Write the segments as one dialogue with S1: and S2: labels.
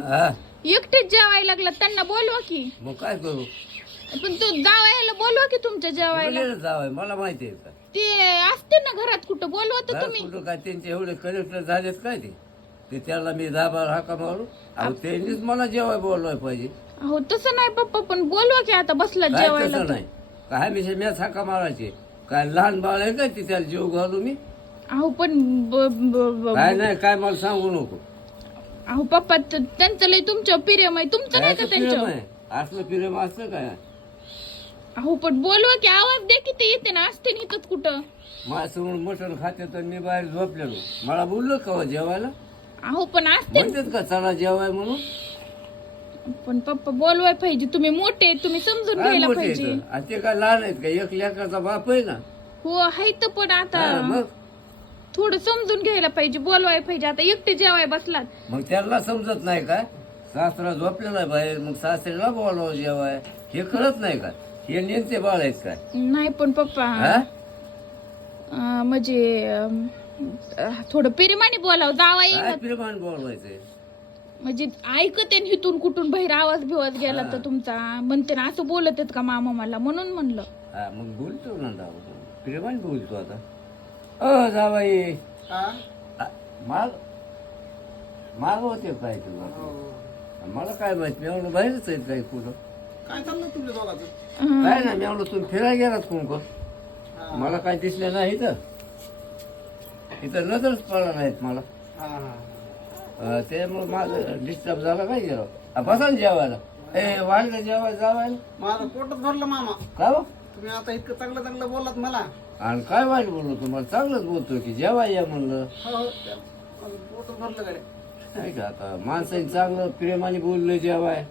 S1: हा
S2: एकटेच जेवायला लागला, त्यांना बोलवा की.
S1: मग काय करू?
S2: पण तू जावायला बोलवा की तुमच्या जेवायला.
S1: बोलेलं जावं मला माहिती आहे का?
S2: ते असते ना घरात, कुठं बोलवा तर
S1: घरात
S2: तुम्ही.
S1: कुठं काय त्यांचे एवढे कलेक्टर झालेत काय ते त्याला मी 10-12 हाका मारू. अहो त्यांनीच मला जेवाय बोलवाय पाहिजे.
S2: अहो तसं नाही पप्पा, पण बोलवा की आता बसला
S1: काय
S2: जेवायला
S1: तसं
S2: तर.
S1: नाही काय मी मॅच हाका मारायचे. काय लहान बाळ आहे काय ते त्याला जीव घालू मी?
S2: अहो पण
S1: काय नाही काय मला सांगू नको.
S2: अहो पप्पा त्यांचं लय तुमच्या प्रेम आहे, तुमचं नाही का
S1: काय प्रेम
S2: त्यांच्या?
S1: आहे? असलं प्रेम असतं काय?
S2: अहो पण बोलवा की, आवाज दे की, ते येते ना, असते ना इथंच कुठं.
S1: माझ्यासमोर मटण खाते तर मी बाहेर झोपलेलो. मला बोललो का जेवायला?
S2: अहो पण असते.
S1: म्हणतात का चला जेवाय म्हणून?
S2: पण पप्पा बोलवाय पाहिजे, तुम्ही मोठे आहेत, तुम्ही समजून
S1: काय
S2: घ्यायला
S1: मोठे
S2: पाहिजे.
S1: आहेत? आणि ते काय लहान आहेत का? एक लेकराचा बाप आहे ना.
S2: हो आहे तर, पण आता
S1: हा, मग
S2: थोडं समजून घ्यायला पाहिजे, बोलवाय पाहिजे. आता एकटे जेवाय बसलात.
S1: मग त्याला समजत नाही का? सासरा झोपलेला आहे बाहेर, मग सासऱ्याला बोलावं जेवाय. हे कळत नाही का? हे नेमचे बाळ आहेत काय?
S2: नाही पण पप्पा
S1: हा?
S2: म्हणजे थोडं प्रेमाने बोलावं, जावा येईल
S1: काय प्रेमान बोलवायचंय?
S2: म्हणजे ऐकते ना इथून कुठून बाहेर आवाज बिवाज गेला तर तुमचा, म्हणते ना असं बोलत आहेत का मामा मला, म्हणून म्हणलं.
S1: हा मग बोलतो ना जाऊ, प्रेमान बोलतो आता. अ जावाई माग होते काय तुला? मला काय माहित, मी एवढं बाहेरच आहेत काही कुठं.
S3: काय चाललं तुमच्या दोघांचं?
S1: काय नाही, मी एवढं तुम्ही फिरायला गेलात कोण कोण? मला काय दिसलं नाही इथं. इथं नजरच पडला नाहीत मला. त्यामुळे माझं डिस्टर्ब झाला काय गेलं. बसा ना जेवायला. वाढलं जेवायला जावायला.
S3: माझं पोटच भरलं मामा.
S1: का हो?
S3: तुम्ही आता इतकं चांगलं चांगलं बोललात मला.
S1: आणि काय वाईट बोललो तुम्हाला? चांगलंच बोलतो की जेवाय या म्हणलं.
S3: हो हो माझं पोटच भरलं गाड्या.
S1: नाही का आता माणसाने चांगलं प्रेमाने बोललं जेवाय.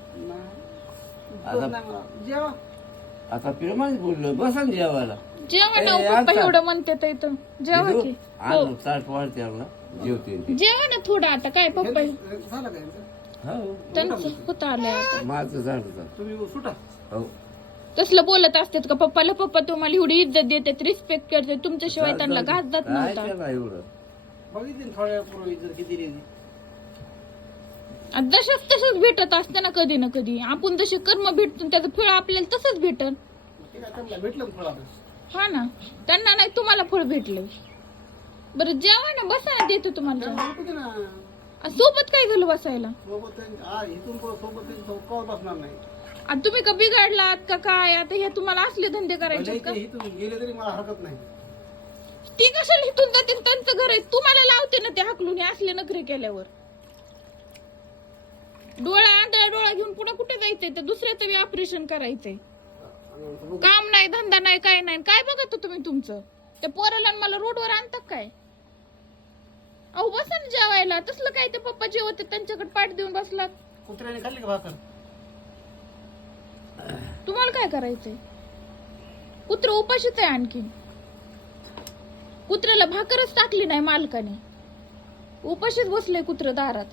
S3: नाही मला जेवा.
S1: आता प्रेमाने बोललो, बसा ना जेवायला.
S2: जेवा ना
S1: ए,
S2: पप्पा,
S1: आता.
S2: एवढं म्हणते तर इथं जेवा की. हो
S1: आणून ताट वाढते आपला जेवते ते.
S2: जेवा ना थोडं आता, काय पप्पा
S3: झालं काय
S1: हो
S2: त्यांचं होत आलंय आता.
S1: माझं झालं.
S3: तुम्ही सुटा.
S1: हो
S2: तसलं बोलत असतात का पप्पाला? पप्पा तुम्हाला एवढी इज्जत देतात, रिस्पेक्ट करतात, तुमच्याशिवाय त्यांना घास जात
S1: काय
S2: नव्हता.
S1: त्याला एवढं?
S3: बघितली थोड्या पूर्वी जर किती रे.
S2: जशाच तसंच भेटत असतं ना कधी ना कधी. आपण जसे कर्म भेटतो त्याचं फळ आपल्याला तसंच भेटल.
S3: ते काय त्यांना भेटलं ना थोडा.
S2: हा ना, त्यांना नाही, तुम्हाला फळ भेटलं. बरं जेवा ना, बसा ना, देतो तुम्हाला.
S3: होते ना
S2: सोबत काय झालं बसायला?
S3: सोबत इथून सोबत कवर बसणार नाही.
S2: आता तुम्ही का बिघडलात का काय? आता हे तुम्हाला असले धंदे करायचे
S3: भले
S2: का?
S3: ते इथून गेले तरी मला हरकत नाही.
S2: ती कशाला इथून जाते? त्यांचं घर आहे, तुम्हाला लावते ना ते हाकलून, हे असले नखरे केल्यावर. डोळा आंधळा डोळा घेऊन पुढे कुठे जायचंय? तर दुसऱ्याचं बी ऑपरेशन करायचंय. काम नाही, धंदा नाही, काय नाही. काय बघत तुम्ही तुमचं? त्या पोराला आणि मला रोडवर आणतात काय? अहो बसा ना जेवायला. तसलं काय ते पप्पा जेवत त्यांच्याकडे पाठ देऊन बसलात.
S3: कुत्र्याने खाल्ली का भाकर?
S2: तुम्हाला काय करायचंय? कुत्र उपाशीच आहे आणखी. कुत्र्याला भाकरच टाकली नाही मालकाने, उपाशीच बसले कुत्र दारात.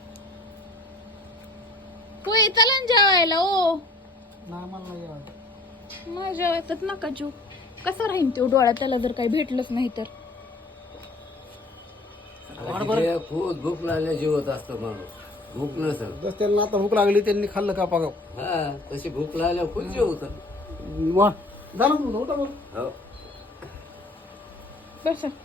S2: होय चला ना जेवायला. ओ
S3: नाही मला नाही जेवायचं.
S2: नाही जेवायचं नका जीव. कसा राहीन तो डोळा, त्याला जर काही भेटलंच नाही तर?
S1: हे खूप भूक लागल्या जेवत असतो माणूस. भूक नसेल
S3: जस त्यांना आता भूक लागली त्यांनी खाल्लं का पागाव.
S1: हा तशी भूक लागल्या खूप जेवत.
S3: वा झालं तुमचं होता बरं.
S1: हो
S2: बसा.